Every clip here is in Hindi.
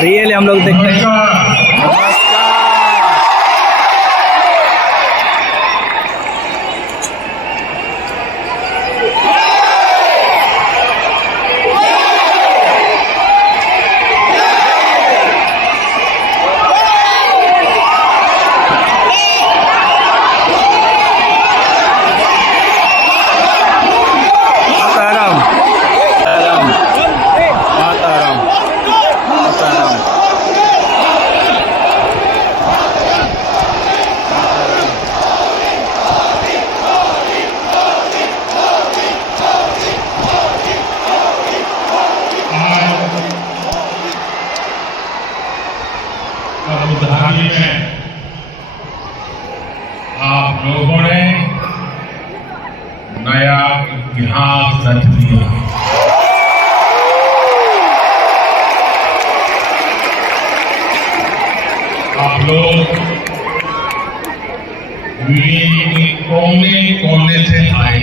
रियली हम लोग देखते हैं। अबुधाबी में आप लोगों ने नया इतिहास रच दिया। आप लोग दुनिया के कोने कोने से आए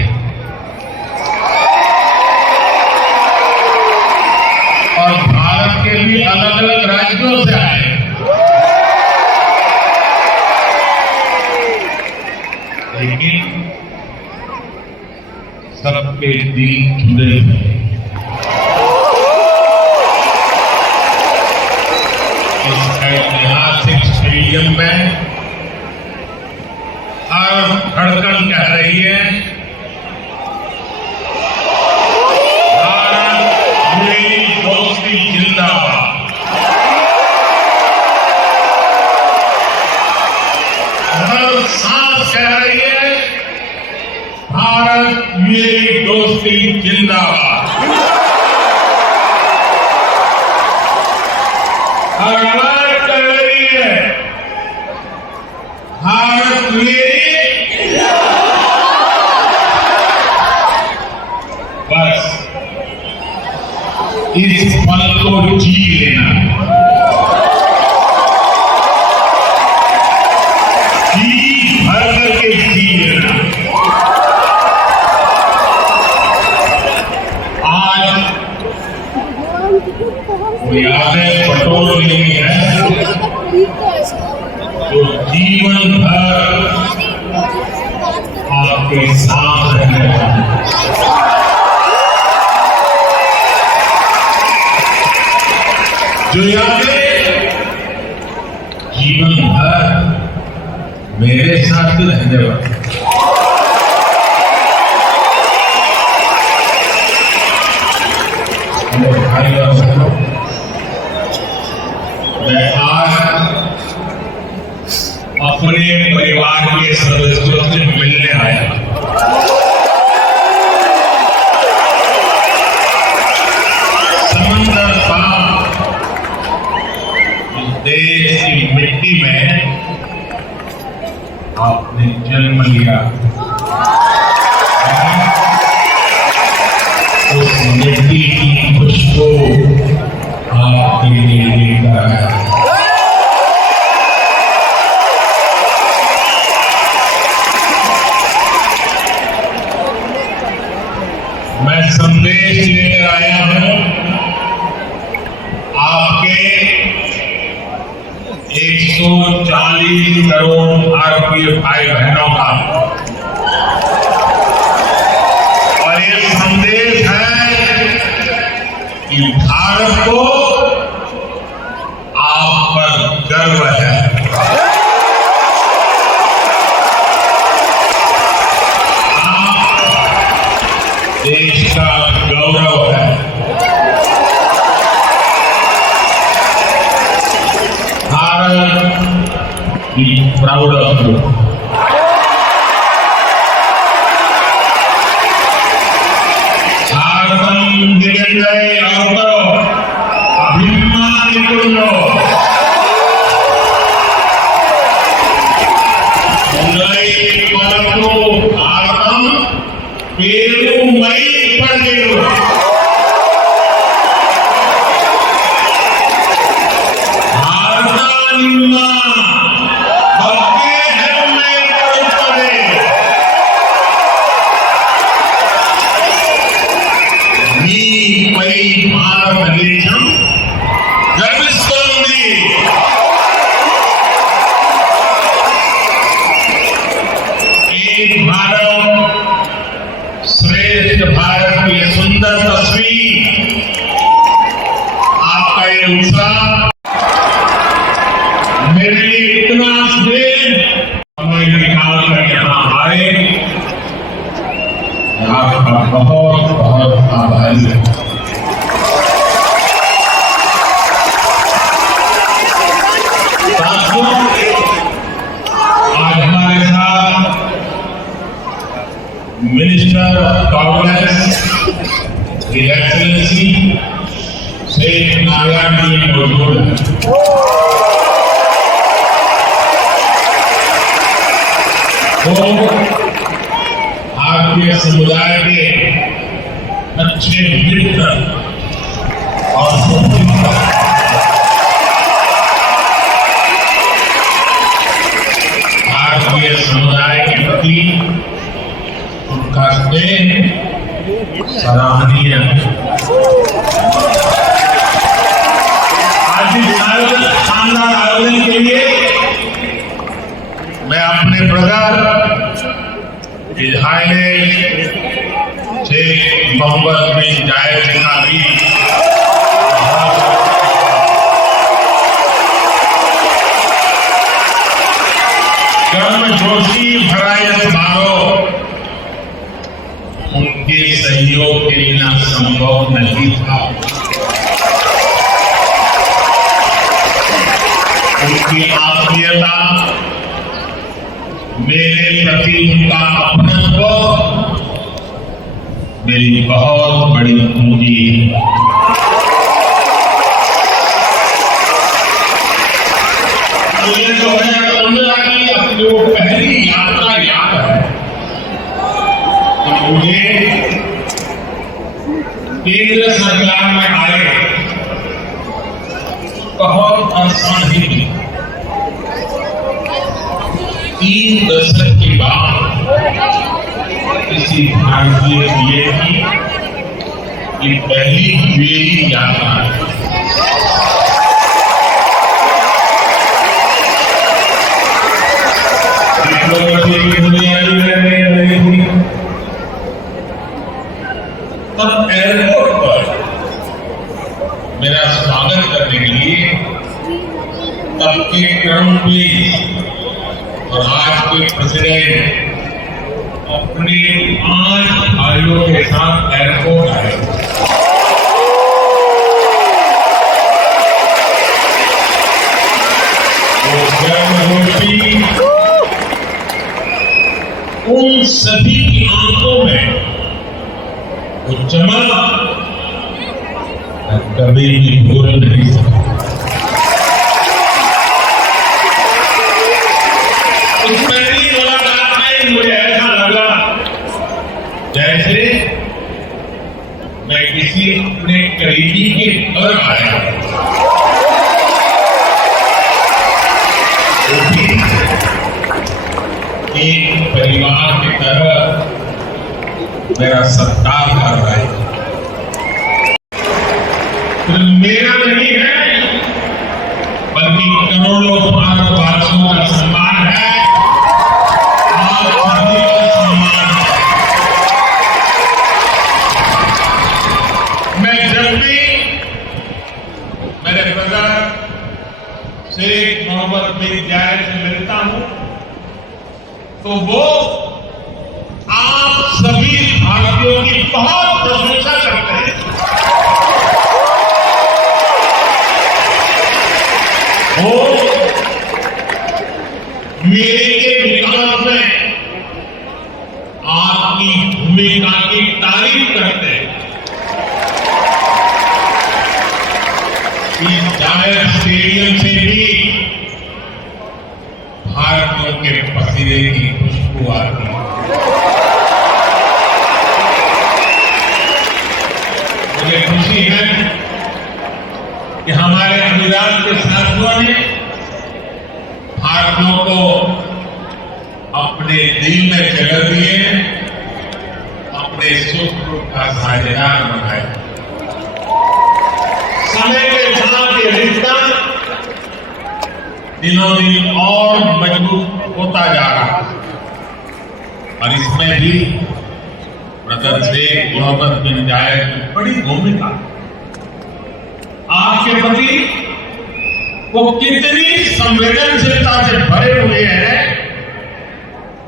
और भारत के भी अलग अलग राज्यों से आए। लेकिन सबके दिल जुड़े हैं। इस ऐतिहासिक स्टेडियम में हर धड़कन कह रही है, भारत मेरी दोस्ती जिंदाबाद। हर सांस कह रही है, भारत मेरी दोस्ती जिंदाबाद। हर आवाज कह रही है, भारत मेरी। बस इस पल को जी लेना, भर करके जी लेना। आज वो यादें बटोर लेनी है तो जीवन भर आपके साथ रहने वाली। जो यादें जीवन भर मेरे साथ रहने वाले। भाई और बहनों, मैं आज अपने परिवार के सदस्यों से मिलने आया। समंदर पार इस देश की मिट्टी में आपने जन्म लिया, उस मिट्टी की खुशबू आपके लिए लेकर है। मैं संदेश लेकर आया हूं आपके 140 करोड़ भारतीय भाई बहनों का, और ये संदेश है कि भारत को आप पर गर्व है। आप देश का गौरव है। Bharat is proud of you. Bharatam दिगंजय अवतो अभिमानिकुल्लो उन्नई कोलको Bharatam पेरुमई पड़ेगो। भारतानिम्मा भक्ति है मैं पड़े नी पई भाई है। साथियों, आज हमारे साथ minister of commerce his excellency Sheikh Narayan ji मौजूद है। वो भारतीय समुदाय के अच्छे मित्र और भारतीय समुदाय के प्रति उनका स्नेह सराहनीय है। आज इस शानदार आयोजन के लिए मैं अपने ब्रदर इजहाइले शेख मोहम्मद बिन जायद का भी गर्मजोशी भरा यह समारोह उनके सहयोग के बिना संभव नहीं था। उनकी आत्मीयता, मेरे प्रति उनका अपनत्व मेरी बहुत बड़ी पूंजी है। मुझे जो है उन्होंने अपनी वो पहली यात्रा याद है कि मुझे केंद्र सरकार में आए बहुत आसान ही 3 दशक के बाद किसी भारतीय पीएम की ये पहली यूएई यात्रा है। तब एयरपोर्ट पर मेरा स्वागत करने के लिए तब के क्राउन प्रिंस और आज के प्रेसिडेंट अपने 5 भाइयों के साथ एयरपोर्ट आए। वो गर्मजोशी उन सभी की आंखों में वो चमक मैं कभी भी भूल नहीं सकता। उस पहली मुलाकात में मुझे ऐसा लगा जैसे मैं किसी अपने करीबी के घर आया, वो भी एक परिवार की तरह मेरा सत्कार कर रहा है। तो मेरा नहीं है बल्कि करोड़ों भारतवासियों का सम्मान है। मैं जब भी मेरे ब्रदर शेख मोहम्मद बिन जायद से मिलता हूं तो वो आप सभी भारतीयों की बहुत प्रशंसा करते हैं। वो मेरे के विकास में आपकी भूमिका की तारीफ करते हैं। इस जायद स्टेडियम से भी भारतीयों के पसीने की खुशबू आती है। मुझे खुशी है कि हमारे अमीरात के साथियों ने भारतीयों को अपने दिल में जगह दिए, अपने सुख दुख का साझेदार बनाया। समय के साथ ये रिश्ता दिनों दिन और मजबूत होता जा रहा है और इसमें भी ब्रदर शेख मोहम्मद बिन जायद की बड़ी भूमिका। आपके प्रति वो कितनी संवेदनशीलता से भरे हुए हैं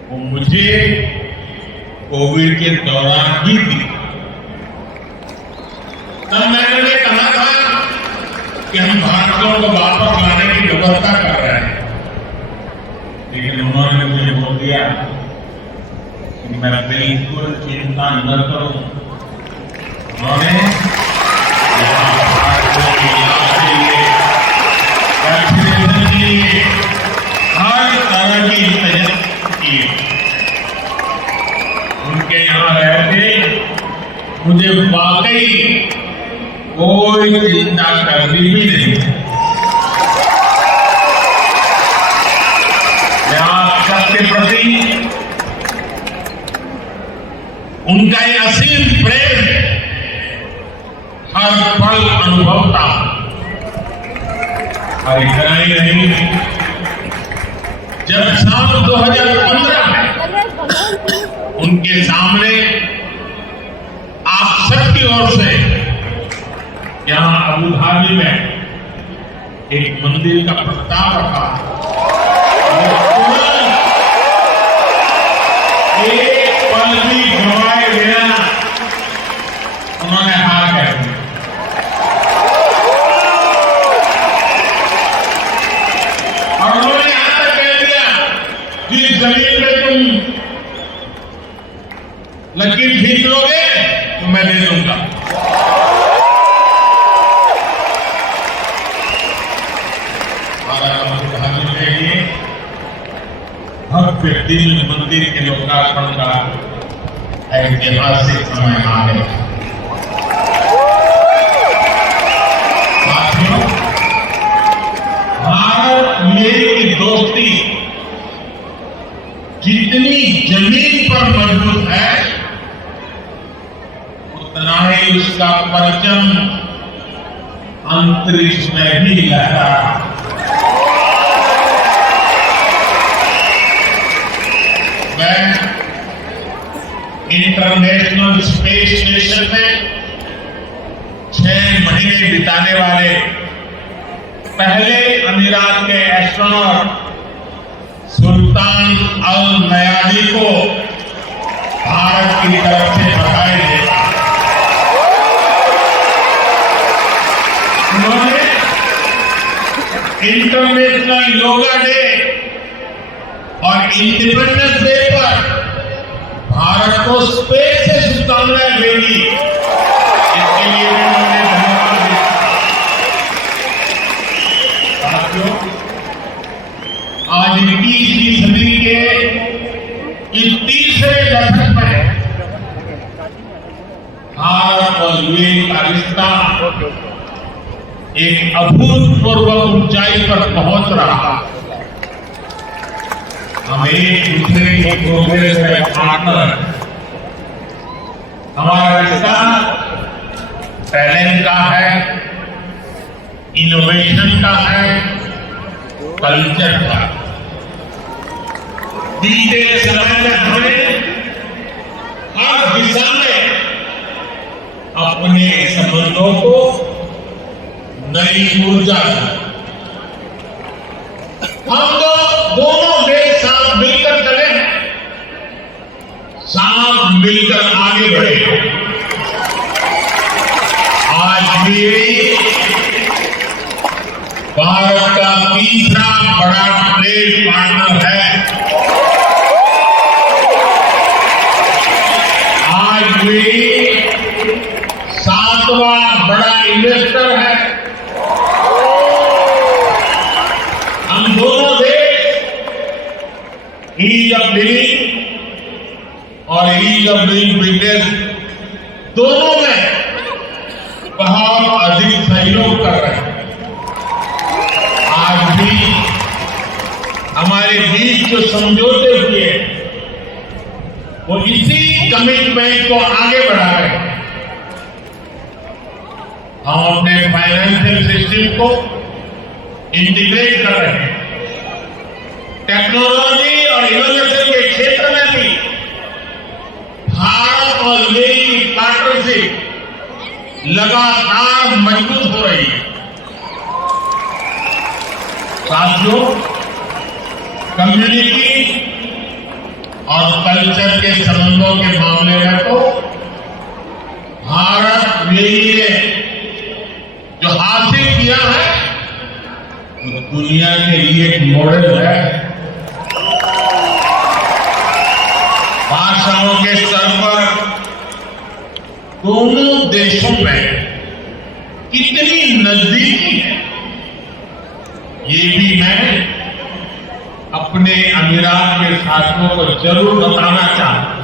वो मुझे कोविड के दौरान ही दिखा। तब मैंने कहा था कि हम भारतीयों को वापस लाने की व्यवस्था कर रहे हैं, लेकिन उन्होंने मुझे बोल दिया कि मैं बिल्कुल चिंता न करूं। उन्होंने भारतीयों के इलाज के लिए, वैक्सीनेशन के लिए हर तरह की इंतजाम किए। उनके यहाँ रहते मुझे वाकई कोई चिंता करनी भी नहीं। मैं आप सबके प्रति उनका ये असीम प्रेम हर पल अनुभवता। और इतना ही नहीं, जब साल 2015 में उनके सामने आप सबकी ओर से यहां अबू धाबी में एक मंदिर का प्रस्ताव रखा, एक पल भी गंवाए बिना उन्होंने हार कर दी। और उन्होंने यहां तक कह दिया, जिस जमीन पे तुम लकीर खींच लोगे तो मैं ले लूंगा। भव्य दिव्य मंदिर के लोकार्पण का ऐतिहासिक समय आ गया। साथियों, भारत मेरी की दोस्ती जितनी जमीन पर मजबूत है, उतना ही उसका परचम अंतरिक्ष में भी लहरा। मैं इंटरनेशनल स्पेस स्टेशन में 6 महीने बिताने वाले पहले अमीरात के एस्ट्रोनॉट सुल्तान अल नयानी को भारत की तरफ से बधाई देता। उन्होंने इंटरनेशनल योगा डे और इंडिपेंडेंस डे पर भारत को स्पेस से शुभकामनाएं देगी, इसके लिए उन्होंने धन्यवाद दिया। साथियों, आज 21वीं सदी के इस तीसरे दशक में भारत और यूएई का रिश्ता एक अभूतपूर्व ऊंचाई पर पहुंच रहा। हम एक दूसरे के प्रोग्रेस में पार्टनर। हमारा रिश्ता टैलेंट का है, इनोवेशन का है, कल्चर का। बीते समय में हमें हर दिशा में अपने संबंधों को नई ऊर्जा दी। हम तो दोनों देश साथ मिलकर चले हैं, साथ मिलकर आगे बढ़े। आज भी भारत का तीसरा बड़ा ट्रेड पार्टनर है। आज भी 7वां बड़ा इन्वेस्टर है। हम दोनों देश ईज ऑफ लिविंग और ईज ऑफ डूइंग बिजनेस दोनों में बहुत अधिक सहयोग कर रहे हैं। आज भी हमारे बीच जो समझौते हुए वो इसी कमिटमेंट को आगे बढ़ा रहे हैं। हम अपने फाइनेंशियल सिस्टम को इंटीग्रेट कर रहे हैं। टेक्नोलॉजी और इनोवेशन के क्षेत्र में भी भारत और यूएई की पार्टनरशिप लगातार मजबूत हो रही है। साथियों, कम्युनिटी और कल्चर के संबंधों के मामले में तो भारत यूएई ने हासिल किया है वो दुनिया के लिए एक मॉडल है। भाषाओं के स्तर पर दोनों देशों में कितनी नजदीकी है ये भी मैं अपने अमीरात के साथियों को जरूर बताना चाहता हूं।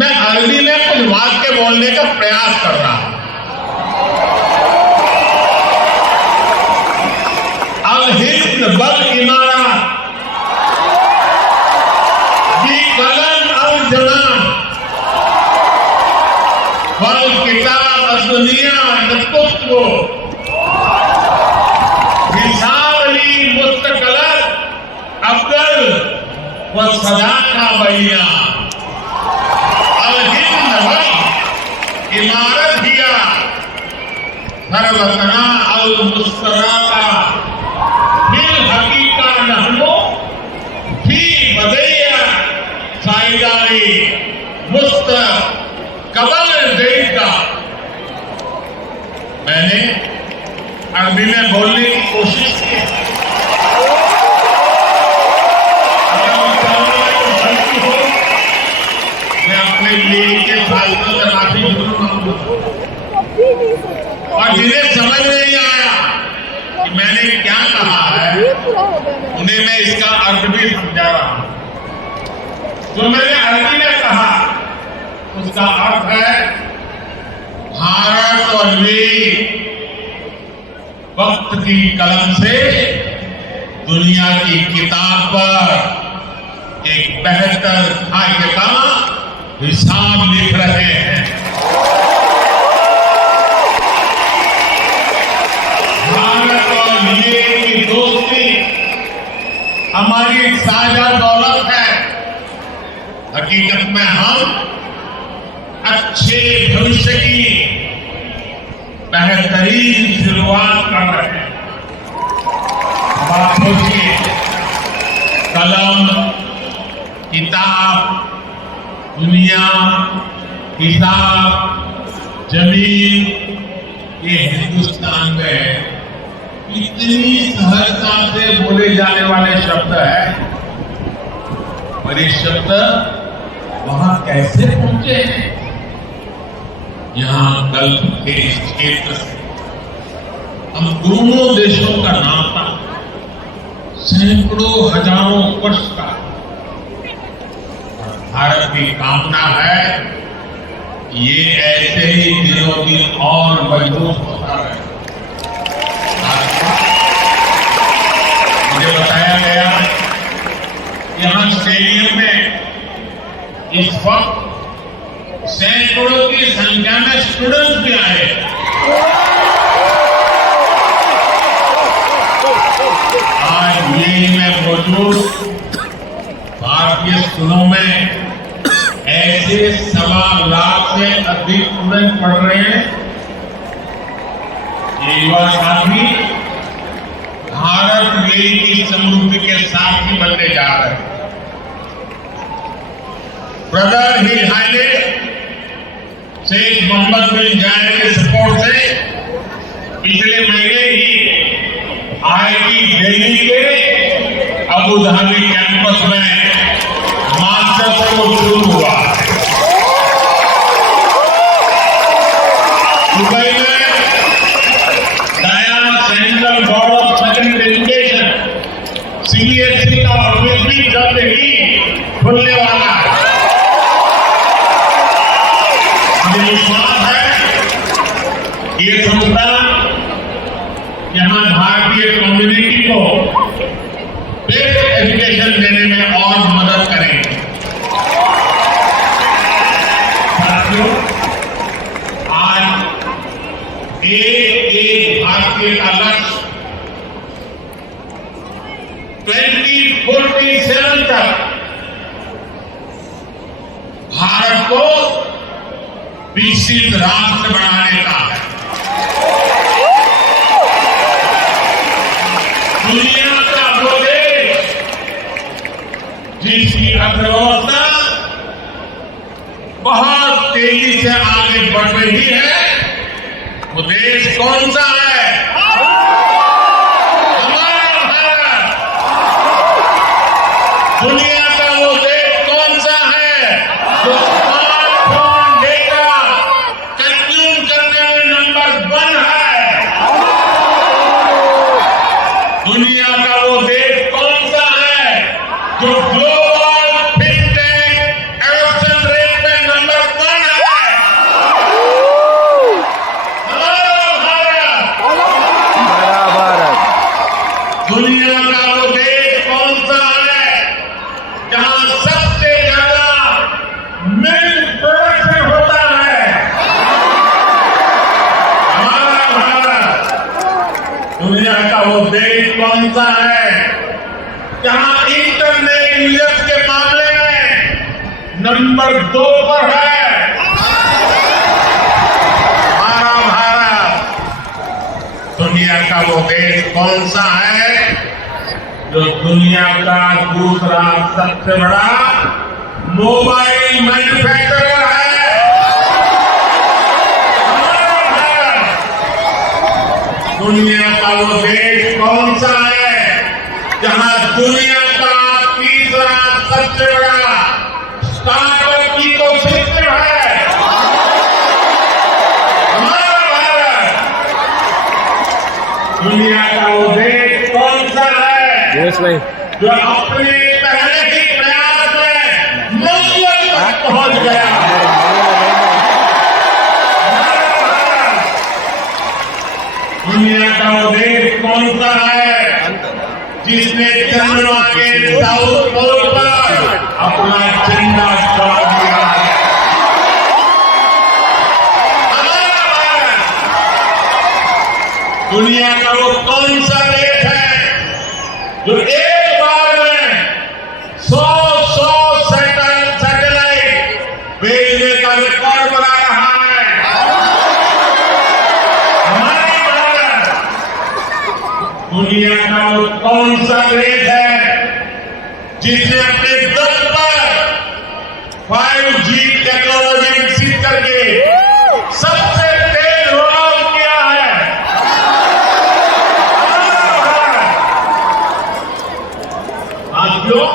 मैं अरबी में कुछ वाक्य बोलने का प्रयास कर रहा हूं। अल हिंद बल इमारत बी कलम अल जनान बल किताब दुनिया नतुत्व हिसाबली मुस्तकलत अब्दल व सदा का बैया अल हिंद बल इमारत हिया सरवतना अल मुस्तराका फिल हकीका नहनो फी बदैया साइदारी मुस्तकबल देगा। मैंने अरबी में बोलने की कोशिश की। अगर गलती हो मैं अपने लिए के साथियों से माफी जरूर मांगूंगा। और जिन्हें समझ नहीं आया कि मैंने क्या कहा है उन्हें मैं इसका अर्थ भी समझा रहा हूं। जो मैंने अरबी में कहा उसका अर्थ है भारत और वीर वक्त की कलम से दुनिया की किताब पर एक बेहतर भाग्य का हिसाब लिख रहे हैं। भारत और वीर की दोस्ती हमारी साझा दौलत है। हकीकत में हम अच्छे भविष्य की बेहतरीन शुरुआत कर रहे हैं। बातों की कलम किताब दुनिया हिसाब जमीन ये हिंदुस्तान में इतनी सहजता से बोले जाने वाले शब्द है और ये शब्द वहां कैसे पहुंचे हैं? यहां गल्फ के इस क्षेत्र से हम दोनों देशों का नाता सैकड़ों हजारों वर्ष का भारत की कामना है ये ऐसे ही दिनों दिन और मजबूत होता रहे। मुझे बताया गया यहां स्टेडियम में इस वक्त सैकड़ों की संख्या में स्टूडेंट्स भी आए। आज ये में मौजूद भारतीय स्कूलों में ऐसे 1.25 लाख से अधिक स्टूडेंट पढ़ रहे हैं। ये युवा साथी भारत वीर की समृद्धि के साथी बनने जा रहे हैं। Brother his highness Sheikh Mohammed bin Zayed के सपोर्ट से पिछले महीने ही आईआईटी दिल्ली के अबू धाबी कैंपस में मास्टर्स को शुरू हुआ। दुबई में दयान central board of secondary education CBSE का ऑफिस भी जल्द ही खुलने वाला है। मुझे विश्वास है ये संस्था यहां भारतीय कम्युनिटी को बेस्ट एजुकेशन देने में और मदद करेंगे। साथियों, आज एक भारतीय का लक्ष्य 2047 तक भारत को विकसित राष्ट्र बनाने का है। दुनिया का वो देश जिसकी अर्थव्यवस्था बहुत तेजी से आगे बढ़ रही है वो वो देश कौन सा है? हमारा भारत। दुनिया का वो देश कौन सा है जो स्मार्टफोन डेटा कंज्यूम करने में नंबर 1 है? दुनिया का वो देश कौन सा है जो ग्लोबल फिनटेक एडॉप्शन रेट में नंबर 1 है? हमारा भारत। दुनिया का वो देश कौन सा है जहां सबसे ज्यादा मिल्क प्रोडक्शन होता है? हमारा भारत। दुनिया का वो देश कौन सा है जहां इंटरनेट यूजर्स के मामले में नंबर 2 पर है? हमारा भारत। दुनिया का वो देश कौन सा है जो दुनिया का दूसरा सबसे बड़ा मोबाइल मैन्युफैक्चरर है? हमारा भारत। दुनिया का वो देश कौन सा है जहां दुनिया का तीसरा सबसे बड़ा स्टार्टअप इकोसिस्टम है? हमारा भारत। दुनिया का वो देश कौन सा है दिनेश भाई, जो अपने पहले ही प्रयास में मंजिल तक पहुंच गया? हमारा भारत। दुनिया का वो देश कौन सा है जिसने चंद्रमा के साउथ पोल पर अपना झंडा गाड़ दिया है? हमारा भारत। दुनिया का वो कौन सा देश है जो एक बार में 100 सैटेलाइट भेजने का रिकॉर्ड बना रहा है? हमारा भारत। दुनिया का वो कौन सा देश है जिसने अपने दम पर 5G टेक्नोलॉजी विकसित करके सबसे तेज रोल किया है? साथियों,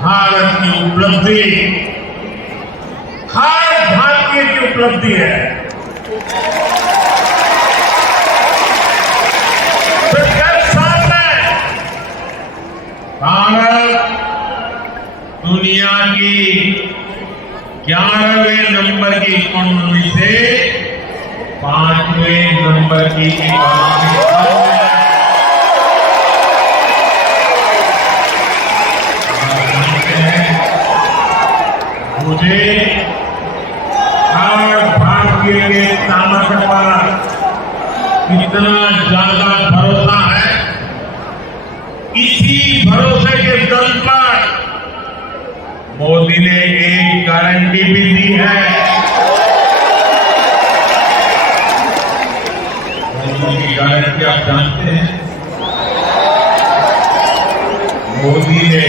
भारत की उपलब्धि हर भारतीय की उपलब्धि है। पिछले साल में भारत दुनिया की 11वें नंबर की इकोनॉमी से 5वें नंबर की इकोनॉमी बन गया। मुझे हर भारतीय के सामर्थ्य पर कितना ज्यादा भरोसा है, इसी भरोसे के दम पर मोदी ने एक गारंटी भी दी है। मोदी की गारंटी आप जानते हैं? मोदी ने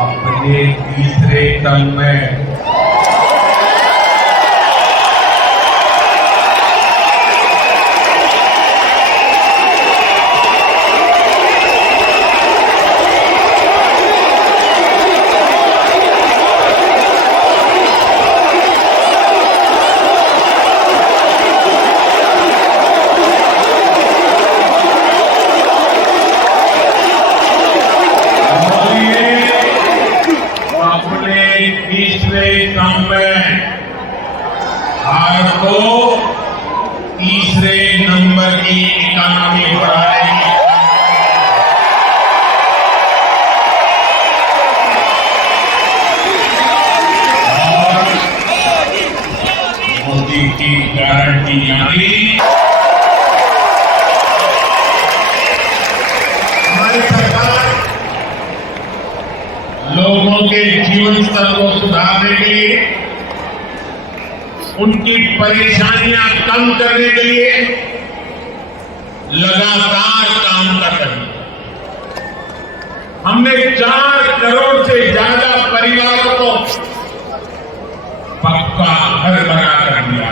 अपने तीसरे टर्म में भारत को तीसरे नंबर की इकोनॉमी बढ़ाएगी। मोदी की गारंटी यानी हमारी सरकार लोगों के जीवन स्तर को सुधारने के लिए, उनकी परेशानियां कम करने के लिए लगातार काम कर रही है। हमने 4 करोड़ से ज्यादा परिवारों को पक्का घर बना कर दिया।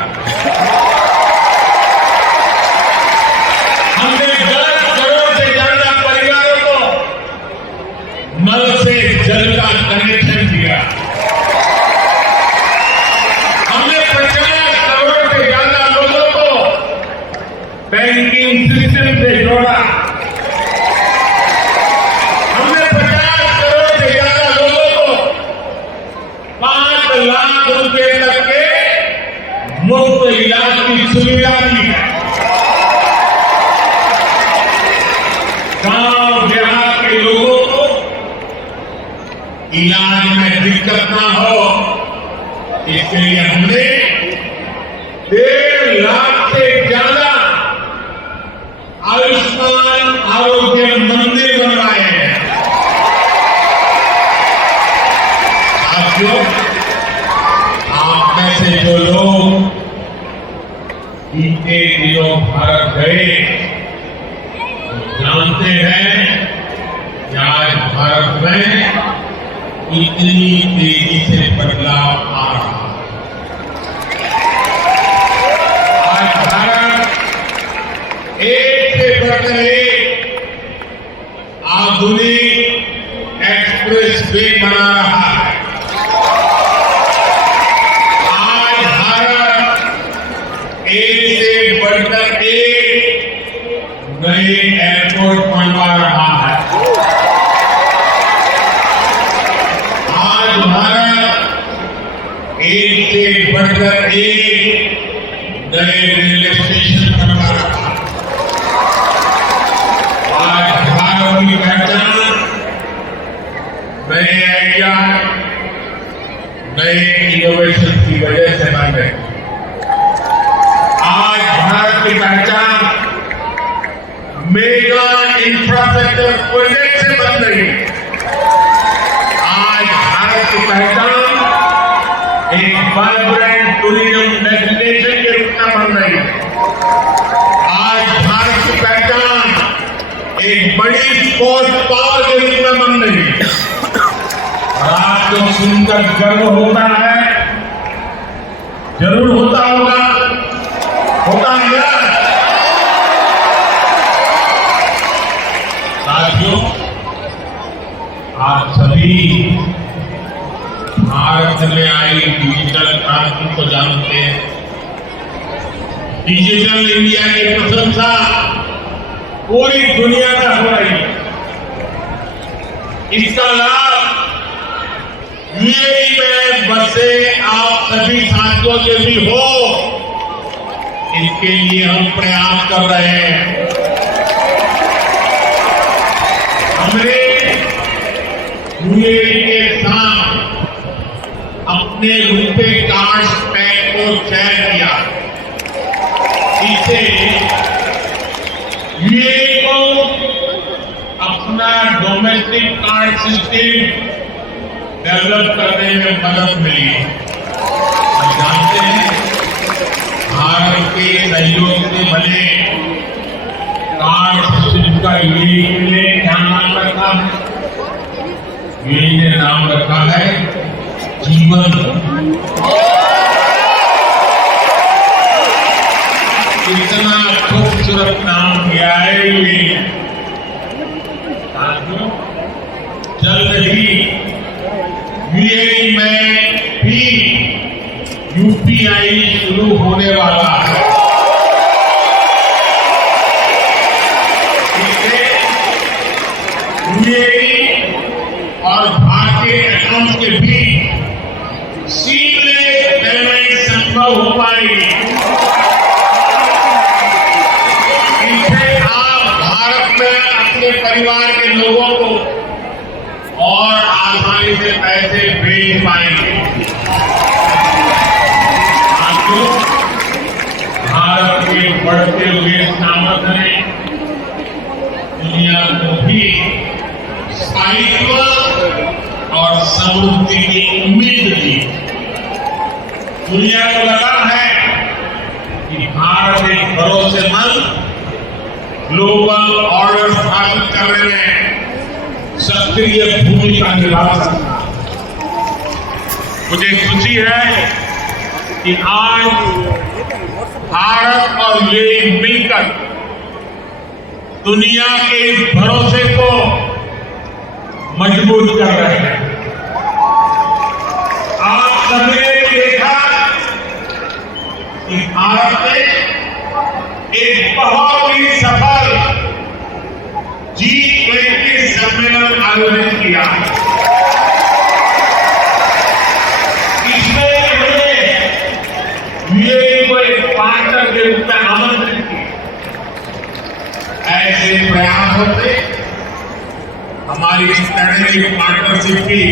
बैंकिंग सिस्टम से जोड़ा। हमने 50 करोड़ से ज्यादा लोगों को 5 लाख रुपए तक के मुफ्त इलाज की सुविधा दी है। गांव देहात के लोगों को इलाज में दिक्कत ना हो, इसके लिए हमने 1.5 लाख से ज्यादा आयुष्मान आरोग्य मंदिर बनवाए हैं। साथियों, आप में से जो लोग बीते दिनों भारत गए जानते हैं कि आज भारत में इतनी तेजी से बदलाव आ रहा है। आज भारत एक से बढ़कर एक आधुनिक एक्सप्रेस वे बना रहा है। आज भारत एक से बढ़कर एक नए एयरपोर्ट बनवा रहा है। आज भारत एक से बढ़कर एक नए रेलवे स्टेशन बनवा रहा है। आज भारत की पहचान नए आइडिया, नए इनोवेशन की वजह से बन रही। आज भारत की पहचान मेगा इंफ्रास्ट्रक्चर प्रोजेक्ट से बन रही है। आज भारत की पहचान एक वाइब्रेंट टूरिज्म डेस्टिनेशन के रूप में बन रही है। आज भारत की पहचान एक बड़ी स्पोर्ट्स पावर के रूप में बन रही है। और आज जो सुनकर गर्व होता है, जरूर होता होगा, होता है यार। साथियों, आप सभी भारत में आई डिजिटल क्रांति को जानते हैं। डिजिटल इंडिया की प्रशंसा पूरी दुनिया में हो रही है। इसका लाभ यूएई में बसे आप सभी साथियों के भी हो, इसके लिए हम प्रयास कर रहे हैं। हमने यूएई के साथ अपने रुपे कार्ड पैक को शेयर किया। इससे यूएई को अपना डोमेस्टिक कार्ड सिस्टम डेवलप करने में मदद मिली। आप जानते हैं, भारत के सहयोग से बने कार्ड सिस्टम का यूएई ने क्या नाम रखा है? यूएई ने नाम रखा है जीवन। इतना खूबसूरत नाम दिया है यूएई। साथियों, जल्द ही यूएई में भी यूपीआई शुरू होने वाला है। इससे यूएई और भारतीय अकाउंट के बीच सीमलेस पेमेंट संभव हो पाएगी। इससे आप भारत में अपने परिवार के लोगों को और आसानी से पैसे भेज पाएंगे। आपको भारत के बढ़ते हुए सामर्थ्य ने दुनिया को भी स्थायित्व और समृद्धि की उम्मीद दी। दुनिया को लगा है कि भारत एक भरोसेमंद ग्लोबल ऑर्डर स्थापित करने में सक्रिय भूमिका निभा सकता। मुझे खुशी है कि आज भारत और यूएई मिलकर दुनिया के इस भरोसे को मजबूत कर रहे हैं। आप सभी ने देखा कि भारत ने एक बहुत ही आयोजित किया। इसमें हमने को एक पार्टनर के रूप में आमंत्रित किया। ऐसे प्रयास होते हमारी स्ट्रेटेजिक पार्टनरशिप भी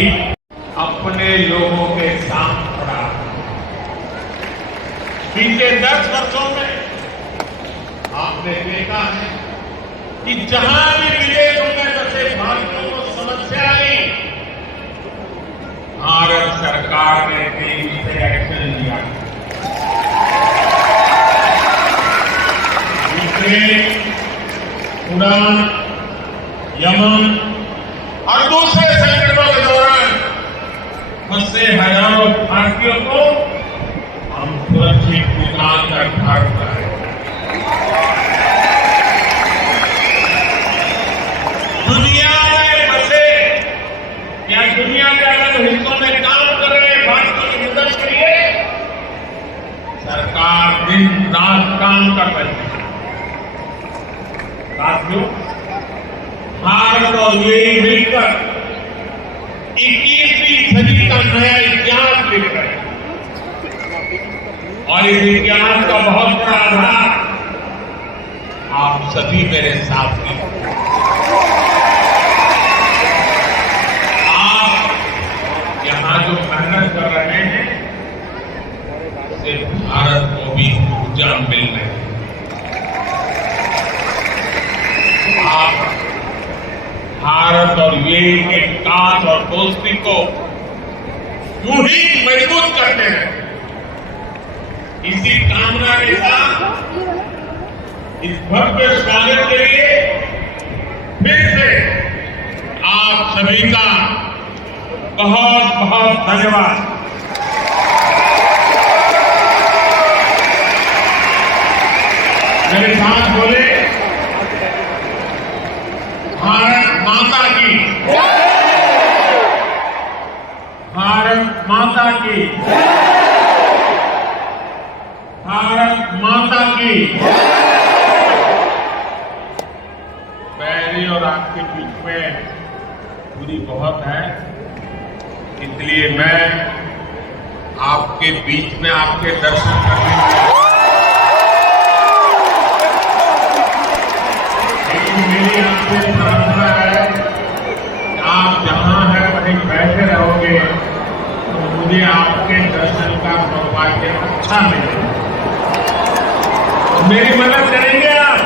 अपने लोगों के साथ खड़ा। बीते 10 वर्षों में आपने देखा है कि जहां भी विदेशों में बसे भारतीयों को समस्या आई, भारत सरकार ने तेजी से एक्शन लिया। यूक्रेन, सूडान, यमन और दूसरे संकटों के दौरान फंसे हजारों भारतीयों को हम सुरक्षित भूटान तक भारत लाए। दुनिया में फंसे या दुनिया के अलग हिस्सों में काम कर रहे भारतीयों की मदद के लिए सरकार दिन रात काम कर रही है। साथियों, भारत और यूएई मिलकर 21वीं सदी का नया इतिहास लिख रहे हैं और इस इतिहास का बहुत बड़ा आधार आप सभी मेरे साथ हैं। आप यहां जो मेहनत कर रहे हैं उससे भारत को भी ऊर्जा मिल रही है। आप भारत और यूएई के विकास और दोस्ती को यूं ही मजबूत करते हैं। इसी कामना के साथ इस भव्य स्वागत के लिए फिर से आप सभी का बहुत बहुत धन्यवाद। मेरे साथ बोले, भारत माता की, भारत माता की, भारत माता की। मेरी और आपके बीच में दूरी बहुत है, इसलिए मैं आपके बीच में आपके दर्शन करने मेरी आपसे प्रार्थना है कि आप जहां हैं वहीं बैठे रहोगे तो मुझे आपके दर्शन का सौभाग्य अच्छा मिलेगा। मेरी मदद करेंगे आप।